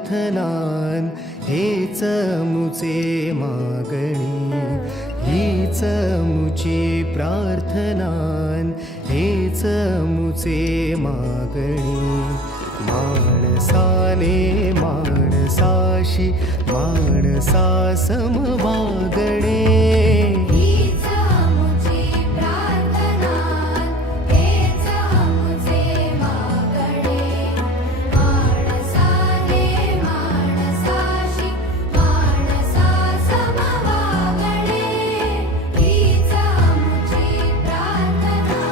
प्रार्थनान हेच मुचे मागणी, हीच मुची प्रार्थनान हेच मुचे मागणी. माणसाने माणसाशी माणसा सम वागणे, हीच मुची प्रार्थना, हेच मुचे मागणे. माणसाने माणसाशी माणसा सम वागणे, हीच मुची प्रार्थना.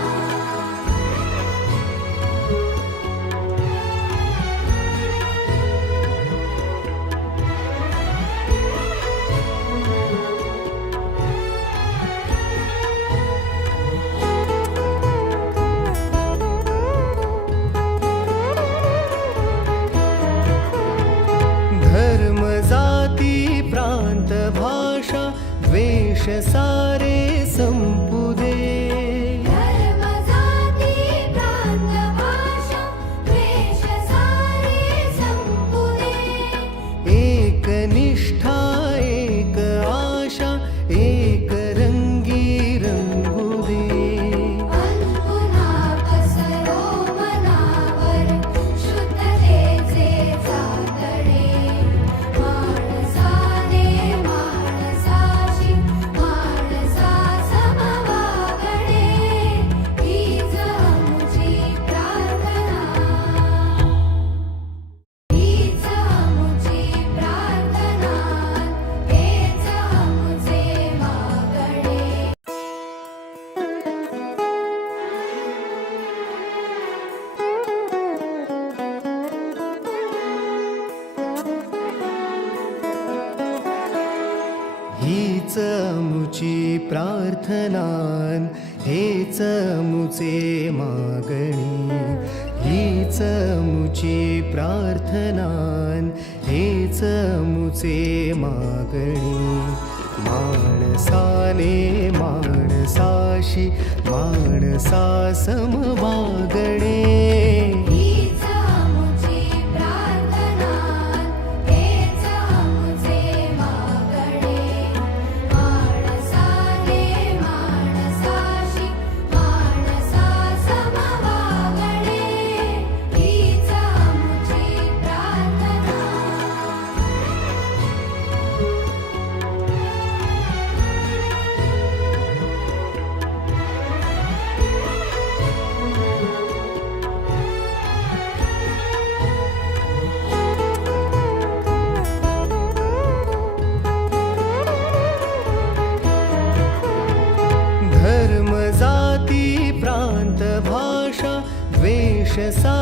धर्म जाती प्रांत भाषा द्वेष सारे संपू दे, धर्म जाती प्रांत भाषा द्वेष सारे संपू दे. एक निष्ठा एक आशा एक रंगी रंगू दे. पुन्हा पसरो मनावर शुद्धतेचे चांदणे. माणसाने माणसाशी माणसा सम वागणे, हीच मुची प्रार्थना, हीच मुची प्रार्थना, हेच मुचे मागणे. हीच मुची प्रार्थनान हेच मुचे मागणी, हीच मुची प्रार्थनान हेच मुचे मागणी. माणसाने माणसाशी माणसा सम वागणे, हीच मुची प्रार्थना, हेच मुचे मागणे. माणसाने माणसाशी माणसा सम वागणे, हीच मुची प्रार्थना. धर्म जाती प्रांत भाषा द्वेष सा